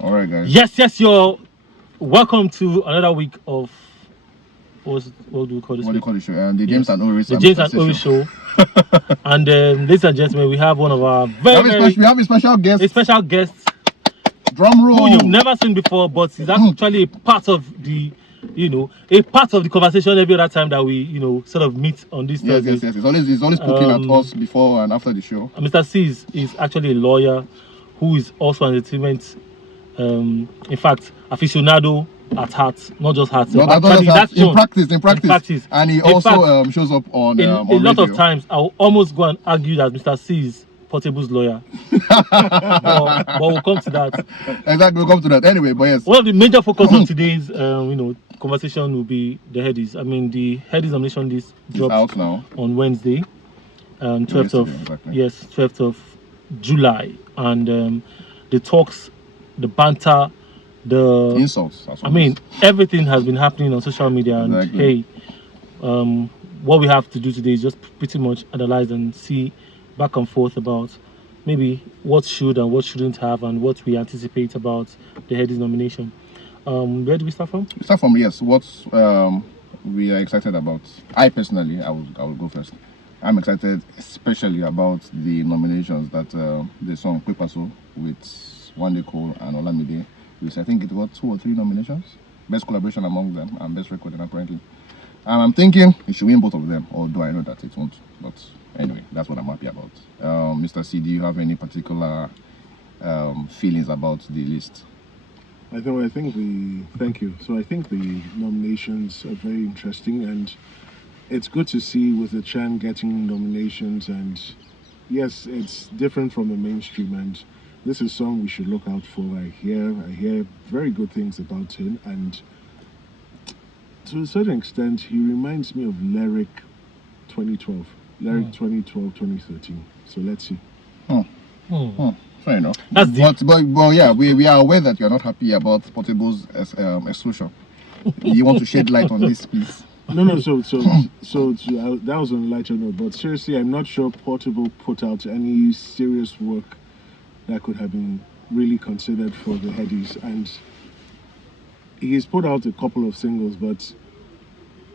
All right, guys. Yes, you're welcome to another week of what do we call this? What do you week? call the show? The James and Ori. The James and Ori show. And ladies and gentlemen, we have one of our we have a special guest. A special guest. Drum roll. Who you've never seen before, but he's actually a part of the, a part of the conversation every other time that we, sort of meet on this Thursday. Yes. He's always poking at us before and after the show. Mr. C is actually a lawyer who is also an entertainment, in fact, aficionado at heart, not just heart. No, in practice. And he also shows up on a lot of times. I'll almost go and argue that Mr. C is Portable's lawyer. but we'll come to that. Exactly, we'll come to that. Anyway, but yes. One of the major focus of today's, conversation will be the Headies. I mean, the Headies nomination list drops out now on Wednesday, 12th of July, and the talks, the banter, the insults. I mean, everything has been happening on social media, and hey, what we have to do today is just pretty much analyze and see back and forth about maybe what should and what shouldn't have, and what we anticipate about the Headies nomination. Where do we start from? We start from what we are excited about. I personally, I will go first. I'm excited, especially about the nominations that the song Kwepaso with One Day Cole and Olamide. I think it got 2 or 3 nominations. Best collaboration among them and best recording apparently. And I'm thinking it should win both of them, although I know that it won't. But anyway, that's what I'm happy about. Mr. C, do you have any particular feelings about the list? Thank you. So I think the nominations are very interesting, and it's good to see with the Chan getting nominations, and yes, it's different from the mainstream, and this is a song we should look out for. I hear very good things about him, and to a certain extent he reminds me of Lyric 2012, 2013. So let's see. Fair enough. But yeah, we are aware that you are not happy about Portable's exclusion. You want to shed light on this, please? No. So that was on a lighter note. But seriously, I'm not sure Portable put out any serious work that could have been really considered for the Headies, and he's put out a couple of singles, but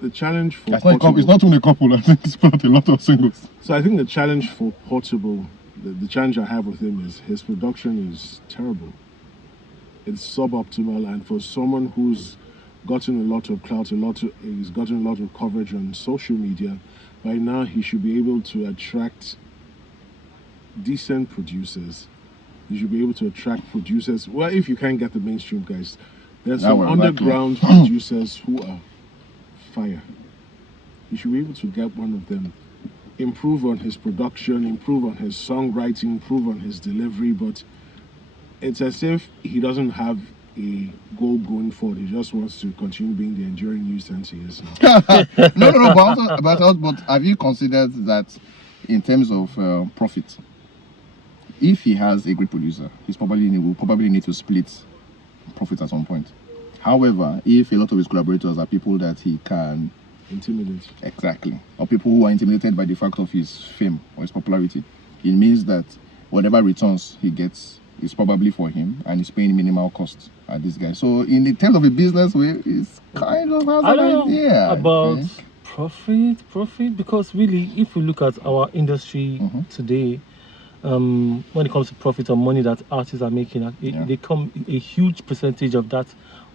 the challenge for Portable, it's not only a couple. I think he's put out a lot of singles. So I think the challenge for Portable, the challenge I have with him is his production is terrible. It's suboptimal, and for someone who's gotten a lot of clout, he's gotten a lot of coverage on social media, by now he should be able to attract decent producers. You should be able to attract producers. Well, if you can't get the mainstream guys, there's some underground producers who are fire. You should be able to get one of them. Improve on his production, improve on his songwriting, improve on his delivery, but it's as if he doesn't have a goal going forward. He just wants to continue being the enduring nuisance he is. But have you considered that in terms of profit? If he has a great producer, will probably need to split profit at some point. However, if a lot of his collaborators are people that he can intimidate, exactly, or people who are intimidated by the fact of his fame or his popularity, it means that whatever returns he gets is probably for him, and he's paying minimal cost at this guy. So in the terms of a business way, it's kind of has an idea about profit, because really, if we look at our industry today, when it comes to profit or money that artists are making, a huge percentage of that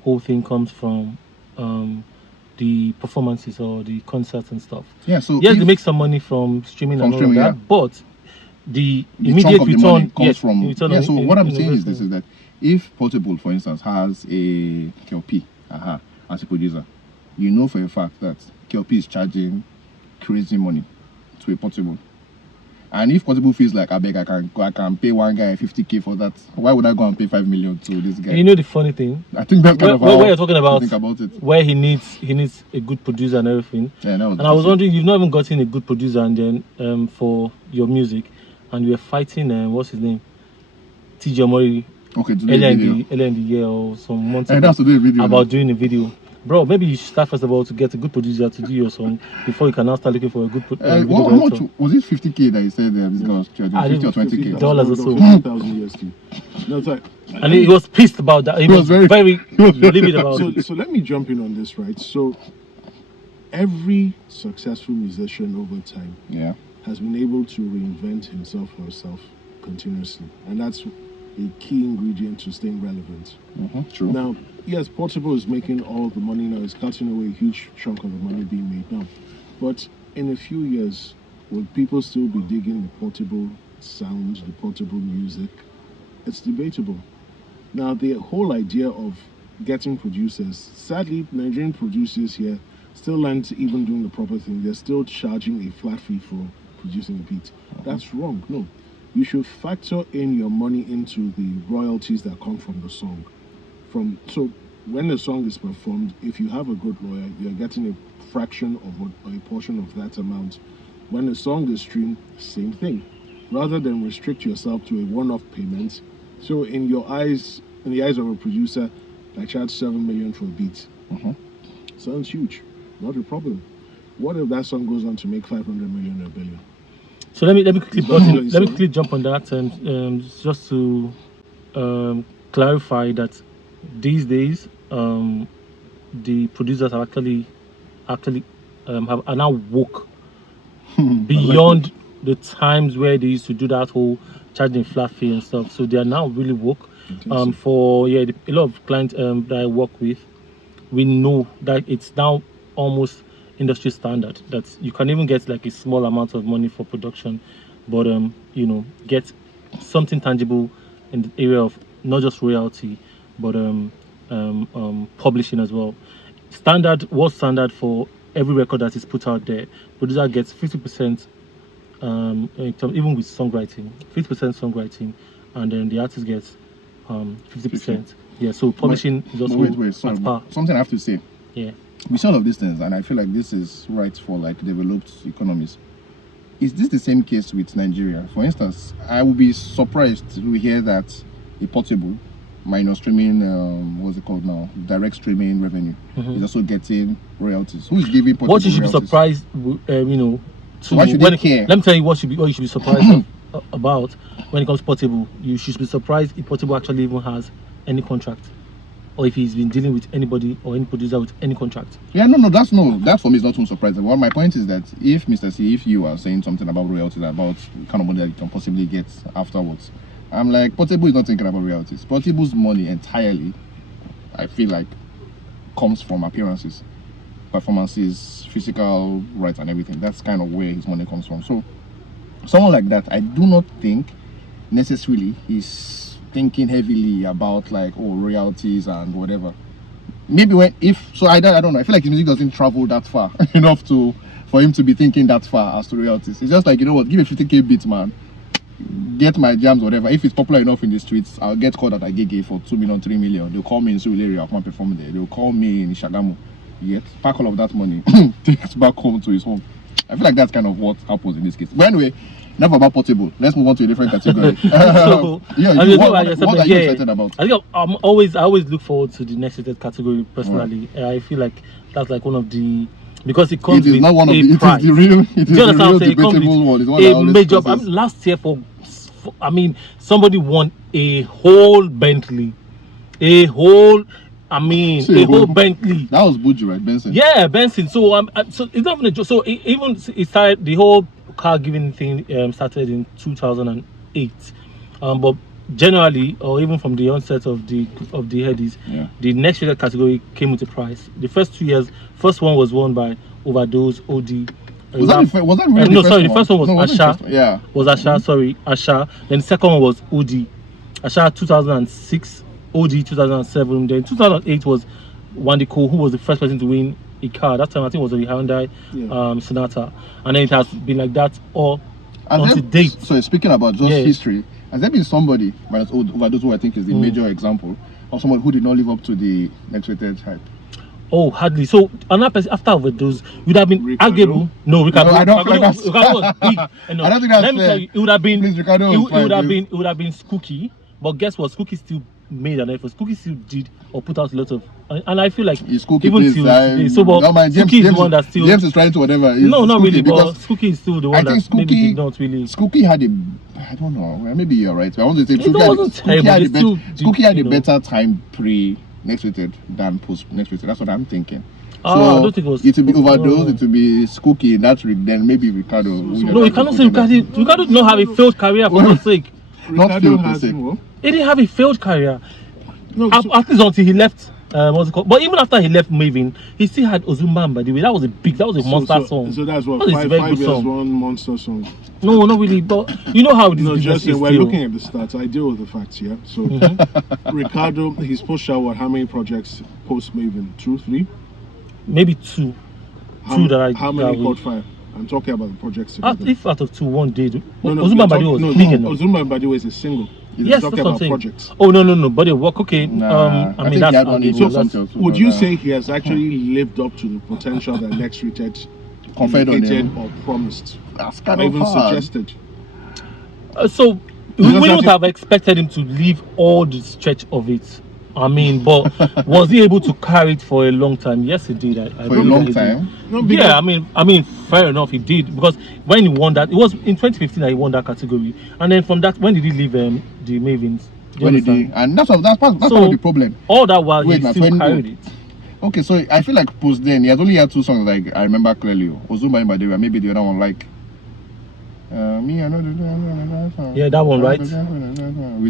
whole thing comes from the performances or the concerts and stuff. Yeah, so yes, they make some money from streaming and all of that, but the immediate return comes from. So what I'm saying is this: is that if Portable, for instance, has a KLP as a producer, you know for a fact that KLP is charging crazy money to a Portable. And if Portable feels like I can pay one guy 50k for that, why would I go and pay 5 million to this guy? You know the funny thing? I think that's kind of how you're talking about, think about it. Where he needs a good producer and everything. Yeah, and I was wondering, you've not even gotten a good producer and then for your music, and you were fighting what's his name? TJ Omori. Okay, earlier in the year or some months ago that's to do a video about doing a video. Bro, maybe you should start first of all to get a good producer to do your song before you can now start looking for a good how much was it? 50K that you said this guy was charging? 50 or 20K? Dollars or so. 50,000 USD. No, sorry. And he was pissed about that. He was very livid about it. So let me jump in on this, right? So every successful musician over time has been able to reinvent himself or herself continuously, and that's a key ingredient to staying relevant. True. Now, yes, Portable is making all the money now. It's cutting away a huge chunk of the money being made now. But in a few years, will people still be digging the Portable sound, the Portable music? It's debatable. Now, the whole idea of getting producers, sadly, Nigerian producers here still aren't even doing the proper thing. They're still charging a flat fee for producing a beat. That's wrong. No. You should factor in your money into the royalties that come from the song. So when the song is performed, if you have a good lawyer, you're getting a fraction of or a portion of that amount. When the song is streamed, same thing. Rather than restrict yourself to a one-off payment. So in your eyes, in the eyes of a producer, I charge 7 million for a beat. Sounds huge. Not a problem. What if that song goes on to make 500 million or a billion? So let me quickly jump on that, and just to clarify that these days the producers are actually are now woke beyond the times where they used to do that whole charging flat fee and stuff. So they are now really woke. For a lot of clients that I work with, we know that it's now almost industry standard that you can even get like a small amount of money for production, but get something tangible in the area of not just royalty but publishing as well. Standard for every record that is put out there. Producer gets 50%, even with songwriting, 50% songwriting, and then the artist gets 50%. Yeah, so publishing is also at par. Something I have to say. Yeah. With all of these things, and I feel like this is right for like developed economies. Is this the same case with Nigeria? For instance, I would be surprised to hear that a Portable minus streaming, what's it called now? Direct streaming revenue is also getting royalties. Who is giving Portable what you should royalties? be surprised, So why should they care? Let me tell you what you should be surprised about when it comes to Portable. You should be surprised if Portable actually even has any contract, or if he's been dealing with anybody or any producer with any contract. Yeah, that for me is not too surprising. Well, my point is that if Mr. C, if you are saying something about royalties, about the kind of money that you can possibly get afterwards, I'm like, Portable is not thinking about royalties. Portable's money entirely, I feel like, comes from appearances, performances, physical rights and everything. That's kind of where his money comes from. So someone like that, I do not think necessarily is thinking heavily about like royalties and whatever. Maybe I don't know. I feel like his music doesn't travel that far enough for him to be thinking that far as to royalties. It's just like, give me a 50K beat, man. Get my jams, whatever. If it's popular enough in the streets, I'll get called at a gig for 2 million, 3 million. They'll call me in Surulere, I can't perform there. They'll call me in Shagamu. Yet pack all of that money, takes back home to his home. I feel like that's kind of what happens in this case. But anyway, enough about Portable. Let's move on to a different category. So, what are you excited about? I think I always look forward to the next category personally. Right. I feel like that's like one of the, because it comes with not one of a the, price. It is the real debatable one. It's one a major. Last year somebody won a whole Bentley, a whole Bentley. That was Buju, right? Benson. Yeah, Benson. So so it's not even a joke. So it started, the whole car giving thing started in 2008. But generally, or even from the onset of the Headies, the next rated category came with a prize. The first 2 years, first one was won by Overdose, OD. Was that really no, sorry, the first one was Asha. Yeah. Was Asha, sorry, Asha. Then the second one was OD. Asha 2006, OD 2007. Then 2008 was Wandiko, who was the first person to win a car. That time I think it was a Hyundai Sonata. And then it has been like that all to date. So speaking about just history, has there been somebody, Overdose, who I think is the major example, of someone who did not live up to the next rated hype? Oh, hardly. So another person after Overdose would have been arguable. No, Ricardo. No, I don't feel like Ricardo was big. I don't think that's Let me tell you, it would have been. Please, Ricardo it would have been Skooky. But guess what? Skooky still made an effort. Cookie still did or put out a lot of, and I feel like It's Cookie, even please. till today. So, but No, man, James, Cookie is James, the one that still. James is trying to whatever. No, not really. Because But Cookie is still the I one think that maybe Cookie did not really. Cookie had a, I don't know, maybe you're right. But I want to say It wasn't terrible. Cookie had a better time pre next rated than post next rated. That's what I'm thinking. I don't think it was. It will be overdose. It will be Cookie in that rig. Then maybe Ricardo. No, you cannot say Ricardo. Ricardo did not have a failed career for God's sake. Not Ricardo failed per has se. what? He didn't have a failed career. No, At so, least until he left. What's it called? But even after he left Maven, he still had Ozumba. By the way, that was a monster song. So that's what That is a very 5 good years song. one monster song. No, not really. But you know how this No, business just is we're still. looking at the stats. I deal with the facts here. So Ricardo, he's pushed out how many projects post Maven? 2, 3? Maybe two. How many caught fire? I'm talking about the projects. If out of two, one did. No, Ozumba Badi was big enough. Ozumba Badi is a single. Yes, talking that's what I'm about saying. projects. Oh no, but they work okay. Nah, I think mean that's he had one arguable. Igbo That's- song too, Would but, you say he has actually lived up to the potential that Next Rated Conferred on indicated him. or promised, That's or kind of even hard. suggested? So we just have wouldn't to- have expected him to leave all the stretch of it. I mean, but was he able to carry it for a long time? Yes, he did. I For a believe long that he did. time. No, because Yeah, I mean, fair enough, he did because when he won that, it was in 2015 that he won that category, and then from that, when did he leave the Mavens? Do you When did understand? he? And that's part So- of the problem. All that while Wait, he my still friend, carried it. Okay, so I feel like post then he has only had 2 songs like I remember clearly. Ozumba in Badera, maybe the other one like me I know the Yeah, that one, right? With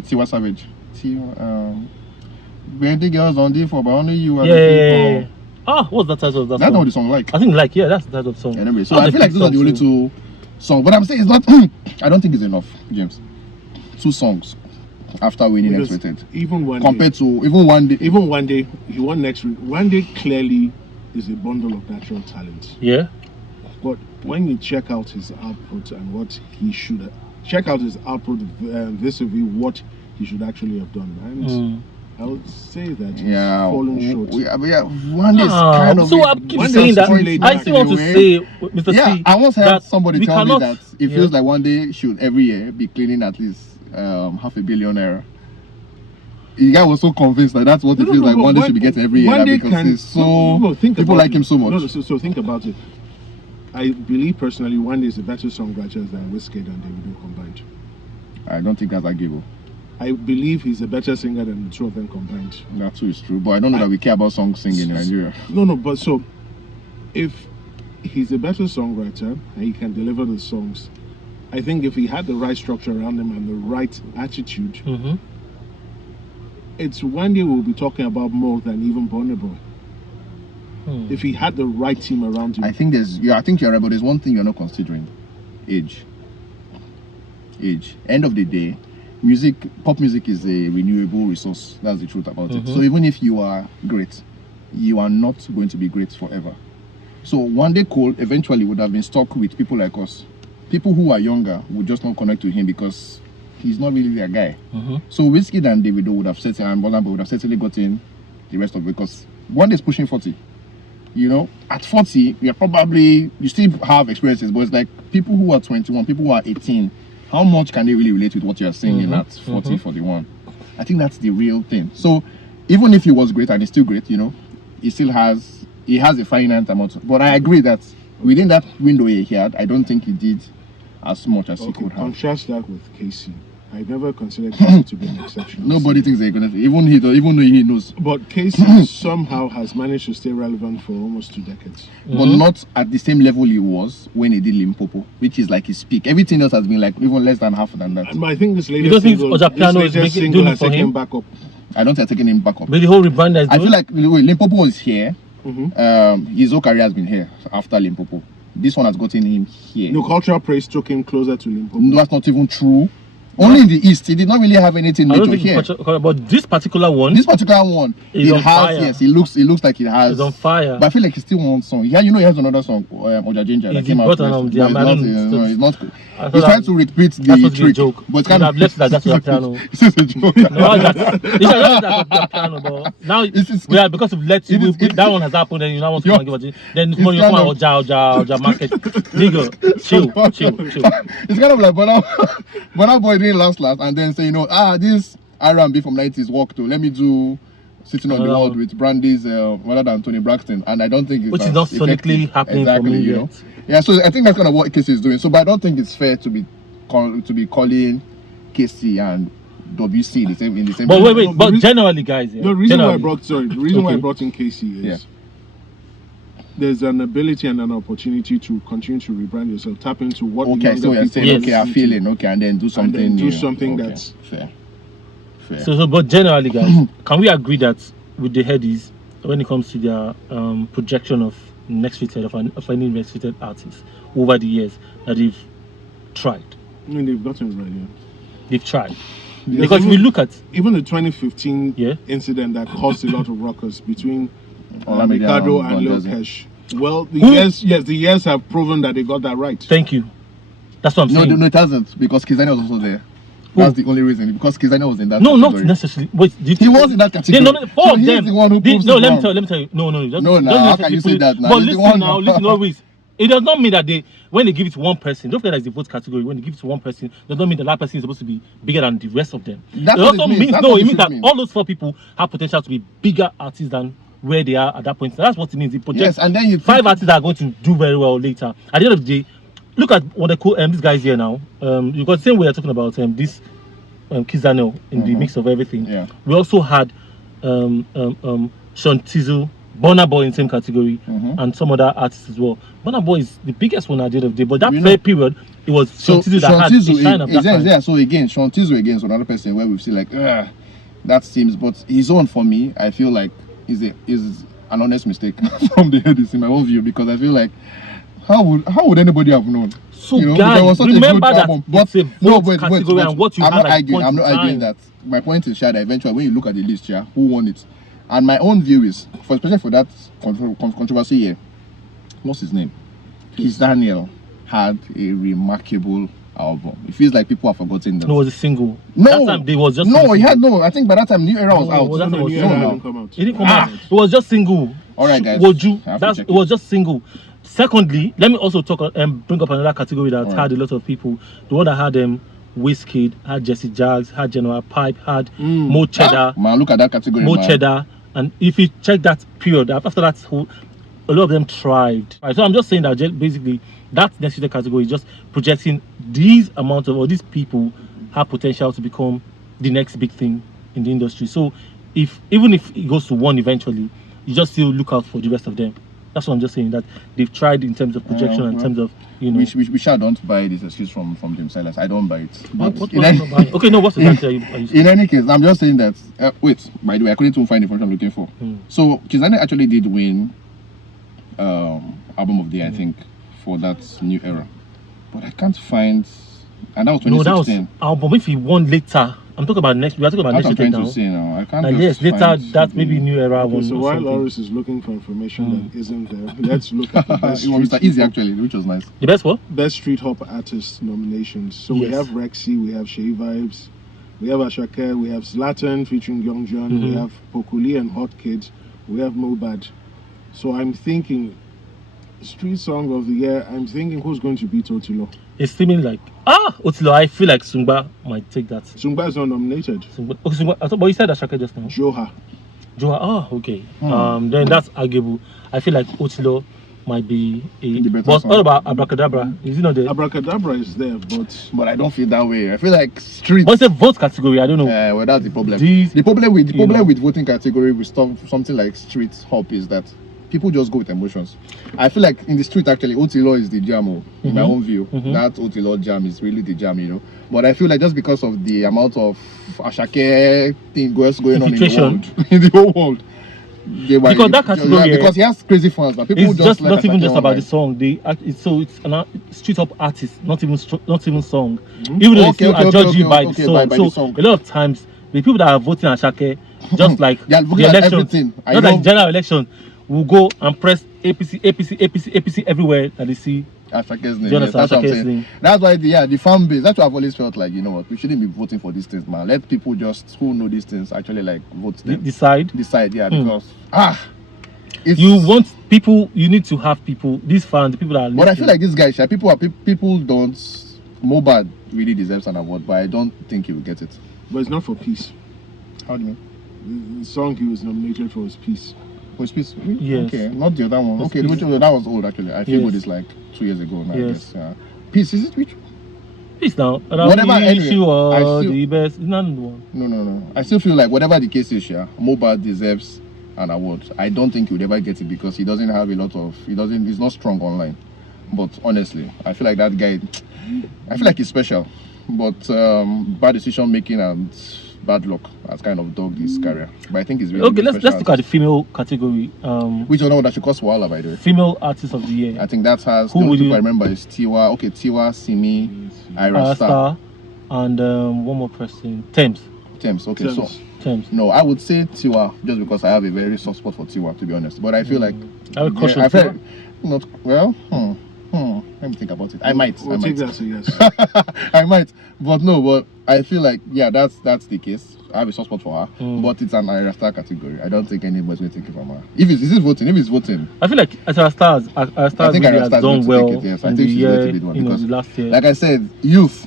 Tiwa Savage. Plenty girls on D4, but only you are Yeah, the yeah, people. yeah. Ah, what's the title of that That's song? what the song like. I think yeah, that's the title of the song. Anyway, so That's I a feel like big those are the song only too. 2 songs. But I'm saying it's not I don't think it's enough, James. 2 songs after winning because Next Rated. even one Compared day, to even one day. even one day he won Next Rated. One day clearly is a bundle of natural talent. Yeah. But when you check out his output and what he should have, check out his output vis-a-vis what he should actually have done, and I would say that he's fallen short. Yeah, one day is kind of. So I keep one saying day that. is I still want to say, Mr. Yeah, C, I once heard that somebody we tell me cannot- that it feels like one day should every year be cleaning at least $500 million. The guy was so convinced that that's what it feels like one day should be getting every year One day because he's so think people about like him it. so much. No, so think about it. I believe personally, one day is a better songwriter than Wizkid and Davido combined. I don't think that's arguable. I believe he's a better singer than the 2 of them combined. That too is true, but I don't know that we care about song singing in Nigeria. No, but so if he's a better songwriter and he can deliver the songs, I think if he had the right structure around him and the right attitude, it's one day we'll be talking about more than even Burna Boy. If he had the right team around him. I think I think you're right, but there's one thing you're not considering: age. End of the day, pop music is a renewable resource. That's the truth about it. So even if you are great, you are not going to be great forever. So one day Cole eventually would have been stuck with people like us. People who are younger would just not connect to him because he's not really their guy. So Wizkid and Davido would have certainly, and Burna Boy would have certainly gotten the rest of it because one day is pushing 40. You know, at 40, you still have experiences, but it's like people who are 21, people who are 18, how much can they really relate with what you're saying at 40, 41? I think that's the real thing. So even if he was great and he's still great, you know, he has a finite amount. But I agree that within that window he had, I don't think he did as much as he could have. Contrast that with Casey. I never considered Casey to be an exception. Nobody thinks they're gonna, even though he knows. But Casey somehow has managed to stay relevant for almost 2 decades. But not at the same level he was when he did Limpopo, which is like his peak. Everything else has been like even less than half than that. But I think this You latest don't think single, Ojapiano is doing it has for taken him? back up. I don't think I've taken him back up. But the whole rebrand is I feel like the way Limpopo is here, Mm-hmm. His whole career has been here after Limpopo. This one has gotten him here. No, cultural praise took him closer to Limpopo. No, that's not even true. Only in the East, he did not really have anything I don't major think here. but this particular one This particular one, is it on has, fire. yes, it looks like it has. is on fire. But I feel like he still wants song. Yeah, you know he has another song, Oja Ginger, that Is came it out. better first, now? but Yeah, it's not good. I thought He's trying that- to repeat that's the supposed to be a trick. joke. But it's You kind have left that, that's your piano. This is a joke. No, that's piano, but now because of let you that one has happened and you now want to come and give it. Then tomorrow you come out Oja market. Nigga, chill. It's kind of like Burna Boy doing last and then say, you know, this R&B from 90s work to let me do Sitting on the World with Brandy's rather than Tony Braxton, and I don't think it's which is not sonically happening exactly, for me you yet. know. Yeah, so I think that's kind of what Casey is doing. So, but I don't think it's fair to be calling Casey and WC in the same. But wait, but generally, guys, the reason why I brought in Casey is there's an ability and an opportunity to continue to rebrand yourself, tap into what okay, so you're saying yes. I'm feeling and then do something and then new. do something that's fair. So, but generally, guys, can we agree that with the Headies, when it comes to their projection of next fitted of any next fitted artist over the years, that they've tried? I mean, they've gotten it right, yeah. They've tried. Because if we look at even the 2015 incident that caused a lot of ruckus between Ricardo and Lil Kesh. Well, the years have proven that they got that right. Thank you. That's what I'm saying. No, it hasn't, because Kizania was also there. That's the only reason, because Kizania was in that category. Not necessarily. Wait, he was in that category. Four of them. The one who let me tell you. No. How can you say that now? But listen always. It does not mean that when they give it to one person, don't forget that it's the vote category. When they give it to one person, does not mean that person is supposed to be bigger than the rest of them. It also means that all those 4 people have potential to be bigger artists than where they are at that point. So that's what it means. It projects and then 5 artists that are going to do very well later. At the end of the day, look at what they call these guys here now. You got the same way you're talking about this Kizano in the mix of everything. Yeah. We also had Sean Tizzle, Burna Boy in the same category, and some other artists as well. Burna Boy is the biggest one at the end of the day, but that period, it was Sean Tizzle that had a shine of that time. Yeah, so again, Sean Tizzle against another person where we've seen like, that seems, but his own for me, I feel like is an honest mistake from the Headies in my own view, because I feel like how would anybody have known? So guys, remember that it's a vote category and what you I'm had not arguing that. My point is that eventually when you look at the list here, who won it? And my own view is, especially for that controversy here, what's his name? Kiss Daniel had a remarkable album. It feels like people have forgotten that. No, it was a single. No, that time they was just he had I think by that time New Era was out. It didn't come out. It was just single. All right, guys. It was just single. Secondly, let me also talk and bring up another category that had a lot of people. The one that had Wizkid, had Jesse Jaggs, had General Pipe, had Mo Cheddar. Man, look at that category. Mo Cheddar. And if you check that period, after that a lot of them thrived. Right, so I'm just saying that basically that next year category is just projecting these people have potential to become the next big thing in the industry. So even if it goes to one eventually, you just still look out for the rest of them. That's what I'm just saying, that they've tried in terms of projection and in terms of, we shall don't buy this excuse from James Silas. I don't buy it. Okay, no, what's the answer? In any case, I'm just saying that. Wait, by the way, I couldn't even find the information I'm looking for. So Kizane actually did win album of the year, I think, for that New Era, but I can't find. And that was 2016. No, that was album. If he won later. I'm talking about next. We are talking about next year now. I can't. And yes, later that maybe New Era one. So while Loris is looking for information that isn't there, let's look at the best. It was Mr. Easy actually, which was nice. The best what? Best street hop artist nominations. So we have Rexy, we have Shay Vibes, we have Ashake, we have Zlatan featuring Young John, we have Pokuli and Hot Kids, we have Mobad. So I'm thinking, street song of the year. I'm thinking who's going to beat Otilo. It's seeming like Otilo. I feel like Sungba might take that. Sungba is not nominated. Sungba, but you said Ashake just now. Joha. Okay. Then that's arguable. I feel like Otilo might be but what about Abracadabra? Is it not there? Abracadabra is there, but I don't feel that way. I feel like street. But it's a vote category. I don't know. Well, that's the problem. The problem with voting category with something like street hop is that people just go with emotions. I feel like in the street actually Otilo is the jam. In my own view, that Otilo jam is really the jam, you know. But I feel like just because of the amount of Ashake thing going on in the world, in the whole world. Because that category, because he has crazy fans, but people it's just not even just about the song. It's an street up artist, not even song. Even though they are judging by the song. A lot of times the people that are voting Ashake, just like the election, just like general election, will go and press APC everywhere that they see. Ashake's name. Yes, that's what I'm saying. That's why the fan base. That's why I've always felt like, you know what, we shouldn't be voting for these things, man. Let people just who know these things actually like vote them. Decide, because you want people. You need to have people. These fans, the people that are listening. But I feel like this guy, people don't. Mobad really deserves an award, but I don't think he will get it. But it's not for peace. How do you mean? The song he was nominated for was Peace. Was Peace? Yes. Okay, not the other one. Was Okay, Peace. that was old actually. I feel Yes. it's like 2 years ago now. Yes. I guess. Peace, is it which? Peace now. And Whatever, anyway, issue I or still- the best. It's not the one. No. I still feel like whatever the case is, yeah, Mobile deserves an award. I don't think he would ever get it because he doesn't have a lot of. He's not strong online. But honestly, I feel like that guy. I feel like he's special, but bad decision making and bad luck has kind of dogged his career. But I think he's really Okay, let's special look at the artist. female category. Which one that should cost Wala, by the way. Female artist of the year. I think that has. Who The only would people you- I remember is Tiwa. Okay, Tiwa, Simi, Ira Star, Star, and one more person. Thames. Thames. Okay, Thames. so Thames. no, I would say Tiwa just because I have a very soft spot for Tiwa, to be honest. But I feel like I would caution I feel Tiwa. not well. Let me think about it. I might. We'll take that as a yes. I might, but no. But I feel like that's the case. I have a soft spot for her, but it's an Ira Star category. I don't think anybody's going to take it from her. If it's voting, I feel like as our stars I really think Ira has Star is done going to well take it. Yes, I in think the she's going to year, be the one you know, because, the last year. like I said, youth.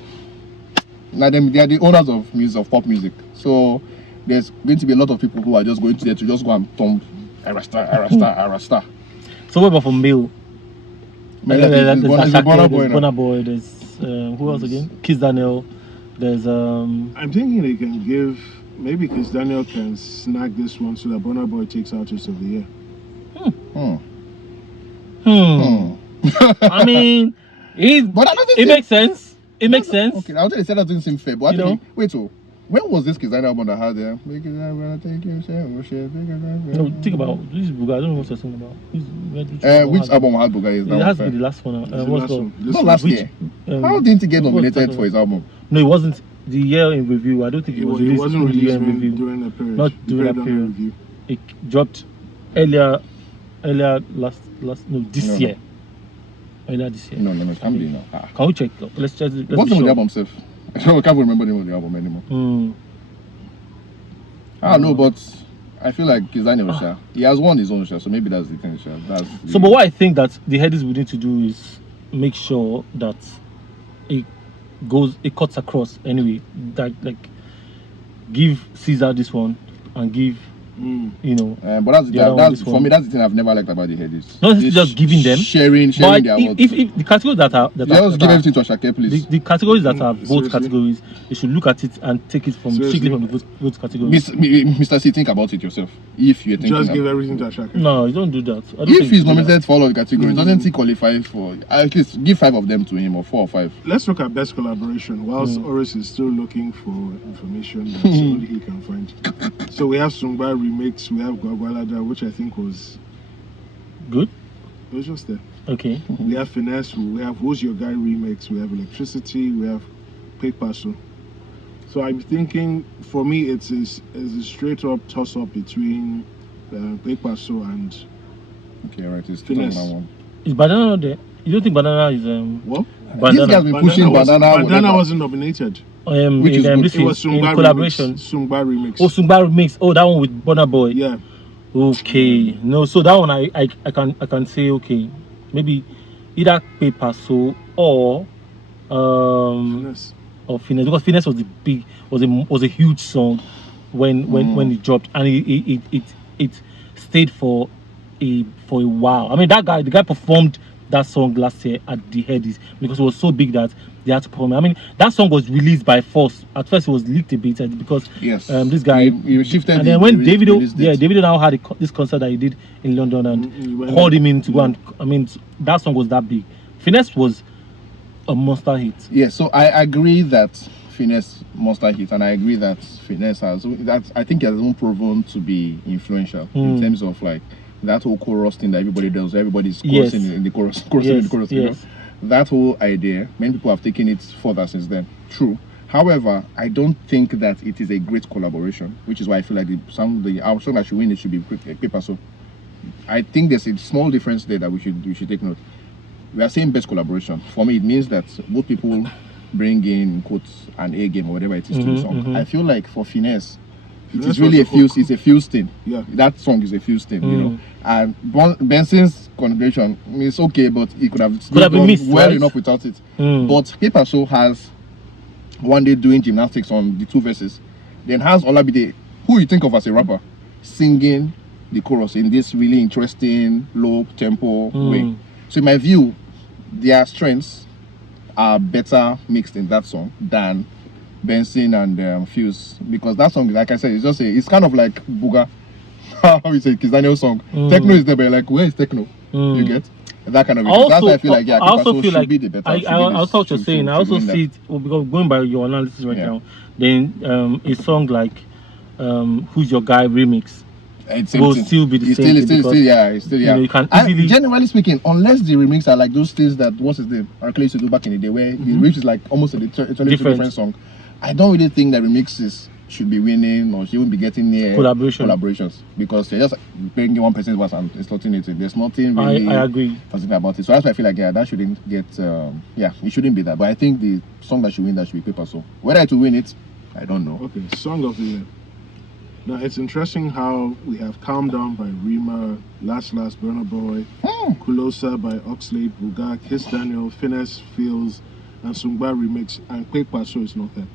Now they are the owners of music, of pop music. So there's going to be a lot of people who are just going to there to just go and thump Ira Star. So what about for male? Maybe There's it's Burna Asake, Boy there's now. Burna Boy, there's who else again? Kiss Daniel. There's I'm thinking they can give, maybe because Daniel can snag this one so that Burna Boy takes Artist of the Year. I mean, But I don't think it makes sense. It makes sense. Okay, I would say that doesn't seem fair. But You actually, know? wait, so when was this Kizana album that had there? Make it ever take you, say, oh, shit, make it ever- No, think about this Buga. I don't know what you're saying about. Which album had Buga is that It one has to fair? be the last one. It's the What's last the one. This Not one. last which, year. How didn't he get what was nominated that for his album? No, it wasn't the year in review. I don't think it was It released wasn't in the year released in review. during that period. Not during that Period under period. review. It dropped earlier last this No, no. year. Earlier this year. No, it can't be now. Can we check? Let's check. Let's What's be the name of sure. the album, self? I can't remember the name of the album anymore. No, but I feel like Kizani Osha, he has won his own share, so maybe that's the thing. So, but what I think that the headies we need to do is make sure that it cuts across anyway. That like give Caesar this one and give you know. But that's The other one, that's this for one. me. That's the thing I've never liked about the headies. Not just giving them, sharing But the awards. if the categories that are Just give everything to Ashake, please. the categories that are vote Seriously? categories, you should look at it and take it from strictly Seriously? from the vote categories. Mr. C, think about it yourself. If you're thinking, Just give about- everything to Ashake. No, you don't do that. I don't if think he's you do that. nominated for all of the categories, doesn't he qualify for at least give 5 of them to him or 4 or 5? Let's look at best collaboration. Whilst Oris is still looking for information that only he can find. So we have Sungba remix, we have Gwagwalada, which I think was Good. it was just there. Okay. We have Finesse, we have Who's Your Guy remix, we have Electricity, we have Paso. So I'm thinking, for me, it's a straight up toss up between Paso and Okay, right. It's Finesse. 2001. Is Banana not there? You don't think Banana is what? These guys Banana been pushing Banana. Bandana wasn't nominated. Which is good. this It thing, was in Sungba collaboration? remix. Sungba remix. Oh, Sungba mix. Oh, that one with Burna Boy. Yeah. Okay. No, so that one I can say okay, maybe either Paso or Finesse. or Finesse, because Finesse was was a huge song when it dropped, and it stayed for a while. I mean, the guy performed that song last year at the Headies because it was so big that they had to perform. I mean, that song was released by force. At first, it was leaked a bit because Yes. this guy he shifted. and then when Davido yeah, Davido now had this concert that he did in London and he went called there. him in to go and I mean that song was that big. Finesse was a monster hit. Yeah, so I agree that Finesse monster hit, and I agree that Finesse has that. I think it has been proven to be influential in terms of like that whole chorus thing that everybody does. Everybody's chorusing Yes. in the chorus, chorusing in the chorus. You know? Yes. That whole idea, many people have taken it further since then. True. However, I don't think that it is a great collaboration, which is why I feel like song that should win it should be Paper. So I think there's a small difference there that we should take note. We are saying best collaboration. For me, it means that both people bring in quotes an A game or whatever it is to the song. I feel like for Finesse, it Finesse is really was a a fuse. It's a fuse thing. Yeah. That song is a fuse thing, you know. And Benson's collaboration, I mean, it's okay, but it could have Could have been done missed, well right? enough without it. But Paper has one day doing gymnastics on the 2 verses, then has Olabide who you think of as a rapper singing the chorus in this really interesting low tempo way. So in my view, their strengths are better mixed in that song than Benson and Fuse, because that song, like I said, it's kind of like Buga. How you say Kiss Daniel song? Techno is there, but like, where is techno? You get that kind of. That's why I feel like I also feel like be the better. I also what you're saying. I also see it because going by your analysis right now. Then a song like "Who's Your Guy" remix will still be the same. It's still. You know, you can easily. Generally speaking, unless the remix are like those things that what's his name Arcade used to do back in the day, where the remix is like almost a totally different song. I don't really think that remixes should be winning or she won't be getting near collaborations, because they're just bringing one person's voice and insulting it. There's nothing really I agree about it. So that's why I feel like that shouldn't get it shouldn't be that. But I think the song that should win that should be Paper Soul. Whether to win it, I don't know. Okay, song of the year. Now it's interesting how we have Calm Down by Rima, Last Burna Boy, Kulosa by Oxlade, Buga, Kiss Daniel, Finesse, Fields, and Sungba remix, and Paper Soul is not there.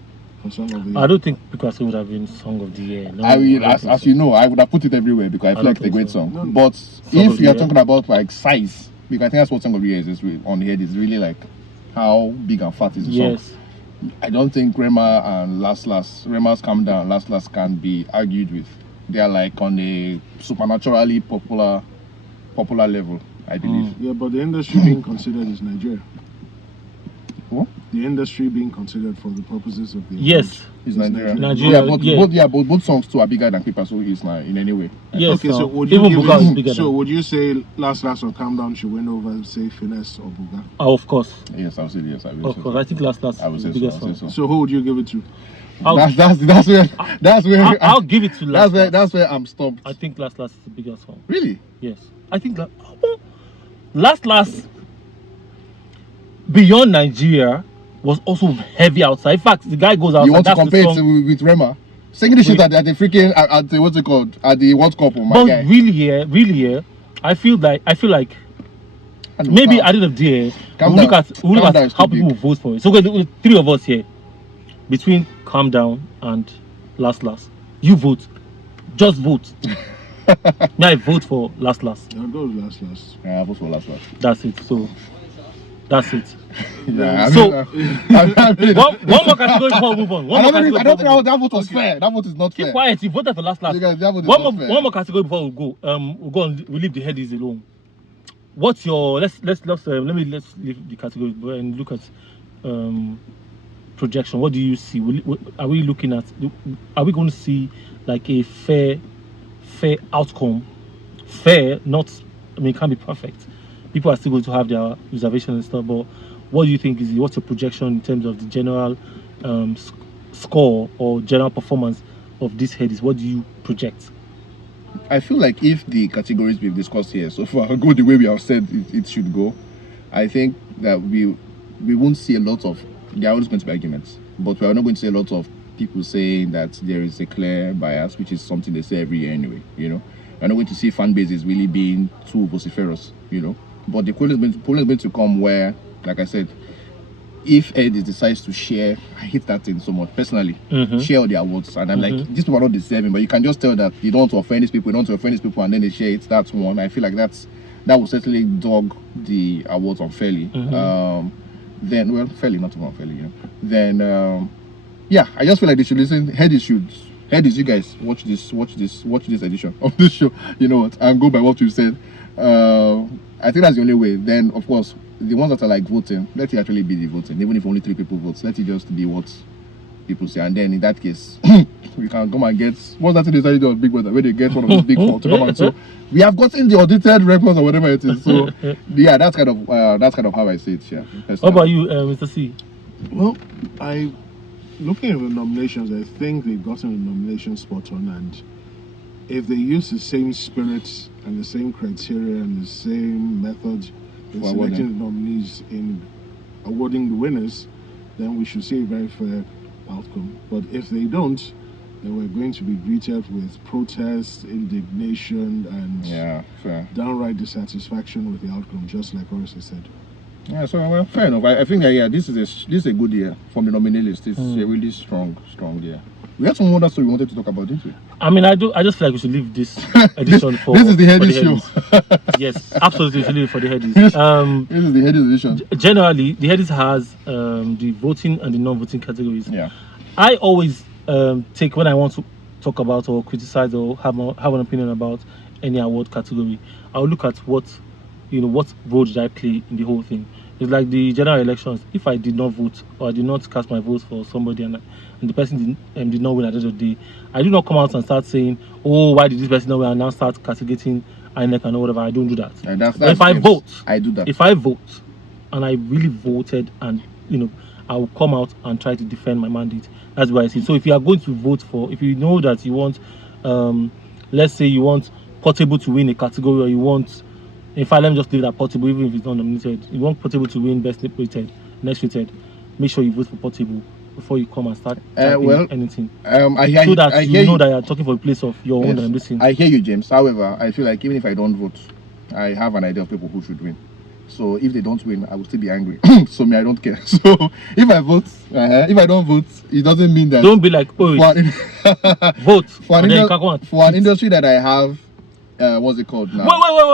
Song of the year. I don't think Picasso would have been Song of the Year. No, as you know, I would have put it everywhere because I feel like it's a great song. No. But if you're talking about like size, because I think that's what Song of the Year is on the head, is really like how big and fat is the song. I don't think Rema and Rema's Calm Down, Last can be argued with. They are like on a supernaturally popular level, I believe. Yeah, but the industry being considered is Nigeria. What? The industry being considered for the purposes of the is Nigeria. Both songs too are bigger than Paper Soul is now in any way. Yes. Okay, so would you say Last or Calm Down should win over say Finesse or Buga? Oh, of course. Yes, I'll say yes. Of course, I think Last is the biggest song. So who would you give it to? That's where I'll give it to Last. That's where I'm stumped. I think Last is the biggest song. Really? Yes. I think Last beyond Nigeria was also heavy outside. In fact, the guy goes outside. You want to compare it with Rema? Singing the shit at the freaking at the what's it called at the World Cup, my guy. Really, I feel like maybe at the end of the day, we'll look at how people vote for it. So the three of us here, between Calm Down and Last, you vote. Just vote. May I vote for Last? I'll go with Last. Yeah, I'll vote for Last. That's it. So that's it. Yeah, one more category before we move on. I don't think that vote was fair. That vote is not fair. Keep quiet. You voted for Last. One more category before we go. We'll go on. We leave the headies alone. What's your let's leave the category and look at projection. What do you see? Are we looking at? Are we going to see like a fair outcome? Fair, not. I mean, it can't be perfect. People are still going to have their reservations and stuff, but what do you think what's your projection in terms of the general score or general performance of these headies? What do you project? I feel like if the categories we've discussed here so far go the way we have said it should go, I think that we won't see a lot of. There are always going to be arguments, but we are not going to see a lot of people saying that there is a clear bias, which is something they say every year anyway. You know, we're not going to see fan bases really being too vociferous. You know. But the problem is going to come where, like I said, if Eddie decides to share, I hate that thing so much personally, share all the awards, and I'm like, these people are not deserving, but you can just tell that you don't want to offend these people, and then they share it. That's one. I feel like that will certainly dog the awards unfairly. Fairly, not unfairly. You know. Then, I just feel like they should listen. Headies, you guys watch this edition of this show. You know what? And go by what you said. I think that's the only way. Then, of course, the ones that are like voting, let it actually be the voting. Even if only 3 people vote, let it just be what people say. And then in that case, we can come and get what's that thing they decided on Big Brother, where they get one of those big four to come and so we have gotten the audited records or whatever it is. So yeah, that's kind of how I see it. Yeah. What about you, Mr. C? Well, looking at the nominations, I think they've gotten the nomination spot on, and if they use the same spirit and the same criteria and the same method in selecting the nominees in awarding the winners, then we should see a very fair outcome. But if they don't, then we're going to be greeted with protest, indignation, and downright dissatisfaction with the outcome, just like Horace said. Yeah, so fair enough. I think that this is a good year from the nominee list. It's a really strong year. We had some other story we wanted to talk about, didn't we? I mean, I just feel like we should leave this edition for. This is the for Headies show. Yes, absolutely, we should leave it for the Headies. This is the Headies edition. Generally, the Headies has the voting and the non-voting categories. Yeah. I always take when I want to talk about or criticize or have an opinion about any award category. I'll look at what role did I play in the whole thing. It's like the general elections. If I did not vote or I did not cast my vote for somebody and the person did not win at the end of the day, I do not come out and start saying, "Oh, why did this person not win?" and now start castigating INEC and whatever. I don't do that. That's But if I vote, I do that. If I vote and I really voted, and I will come out and try to defend my mandate. That's what I see. So if you are going to vote for, if you know that you want, let's say you want Portable to win a category, or you want, in fact, let me just leave that Portable, even if it's not nominated. You want Portable to win best rated, next rated. Make sure you vote for Portable before you come and start anything. I hear so that I you hear know that you're talking for a place of your own and listening. I hear you, James. However, I feel like even if I don't vote, I have an idea of people who should win. So if they don't win, I will still be angry. So me, I don't care. So if I vote, if I don't vote, it doesn't mean that. Don't be like, oh, vote for an industry that I have. What's it called now?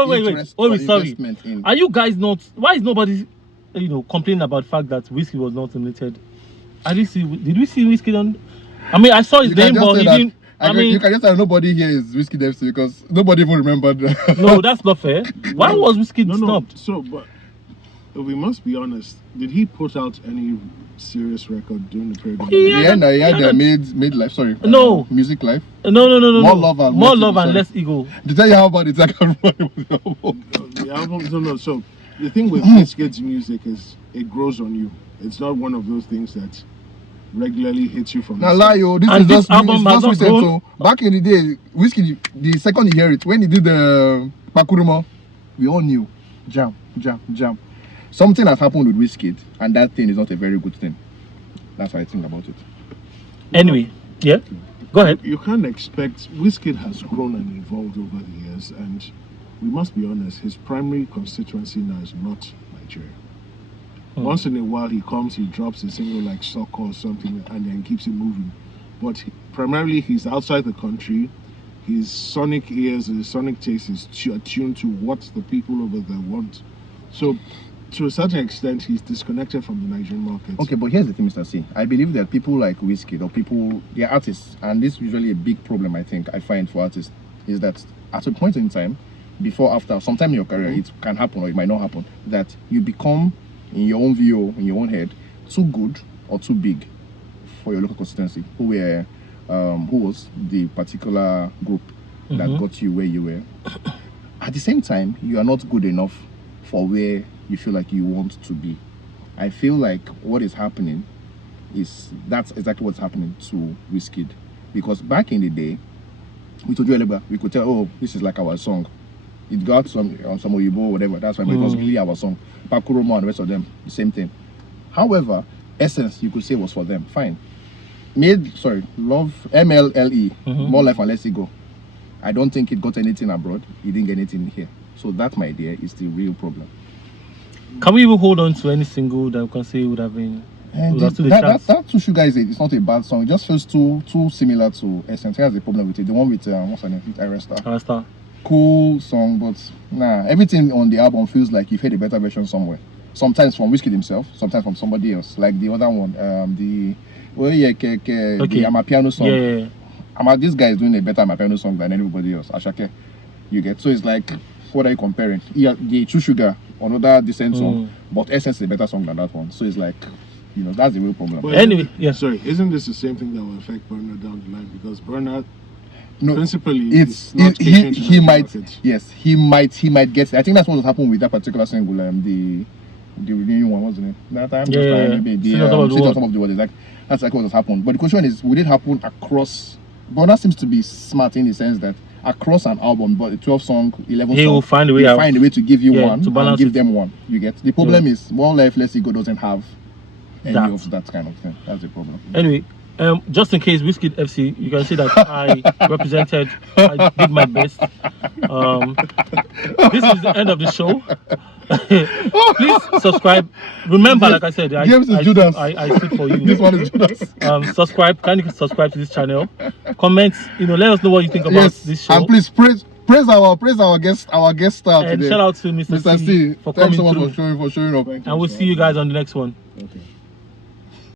Wait. Oh, sorry. Are you guys not? Why is nobody, complaining about the fact that Whiskey was not nominated? Did we see Whiskey on? I mean, I saw his name, but he didn't. You can just say nobody here is Whiskey FC because nobody even remembered. No, that's not fair. Why was Whiskey snubbed? So, but we must be honest. Did he put out any serious record during the period? He had made life. Sorry. No. Music life. No. More love and less ego. To tell you how about the second one. The album. No. So the thing with Wizkid's music is it grows on you. It's not one of those things that regularly hits you from now lie yo, this and is this just album has not grown. so back in the day, Whiskey, the second you hear it, when he did the Pakurumo, we all knew jam. Something has happened with Whiskey, and that thing is not a very good thing. That's what I think about it. Anyway, yeah, go ahead. You can't expect. Wizkid has grown and evolved over the years, and we must be honest, his primary constituency now is not Nigeria. Once in a while he comes, he drops a single like Soccer or something and then keeps it moving. But primarily he's outside the country. His sonic ears and his sonic taste is attuned to what the people over there want. So to a certain extent he's disconnected from the Nigerian market. Okay, but here's the thing, Mr. C. I believe that people like Wizkid or people, they're artists, and this is usually a big problem I find for artists, is that at a point in time, before, after, sometime in your career, it can happen or it might not happen, that you become, in your own view, in your own head, too good or too big for your local constituency, who was the particular group that got you where you were. At the same time, you are not good enough for where you feel like you want to be. I feel like what is happening that's exactly what's happening to Wizkid, because back in the day, we told you earlier, we could tell, oh, this is like our song. It got some Oyibo or whatever, that's why, but it was really our song. Pakuromo and the rest of them, the same thing. However, Essence, you could say, was for them. Fine. Love, MLLE, More Life and Less Ego. I don't think it got anything abroad. It didn't get anything here. So that, my dear, is the real problem. Can we even hold on to any single that we can say would have been? That Two Sugar it's not a bad song. It just feels too similar to Essence. Here's the problem with it. The one with what's her name? Aresta. Cool song, but everything on the album feels like you've heard a better version somewhere. Sometimes from Wizkid himself, sometimes from somebody else. Like the other one, the Amapiano song. Yeah. This guy is doing a better Amapiano song than anybody else. Ashake, you get. So it's like, what are you comparing? Yeah, the True Sugar, another decent song, but Essence is a better song than that one. So it's like, that's the real problem. But anyway, isn't this the same thing that will affect Burner down the line? Because Burner, no, principally, he might get. I think that's what will happen with that particular single. The renewing one, wasn't it? That time, the top of the world. That's like what has happened. But the question is, will it happen across? Burner seems to be smart in the sense that across an album, but a 12-song, 11 he song, will find a way to give you one to and give them one. You get. The problem is, More Life, Less Ego doesn't have any of that kind of thing. That's the problem. Anyway, Just in case Whiskey FC, you can see that I represented. I did my best. This is the end of the show. Please subscribe. Remember, like I said, James is Judas. I speak for you. This one is Judas. Subscribe. Kindly subscribe to this channel. Comment. Let us know what you think about this show. And please praise our guest star and today. shout out to Mr. C C. for Thanks coming so much through. for showing up. And we'll see you guys on the next one. Okay.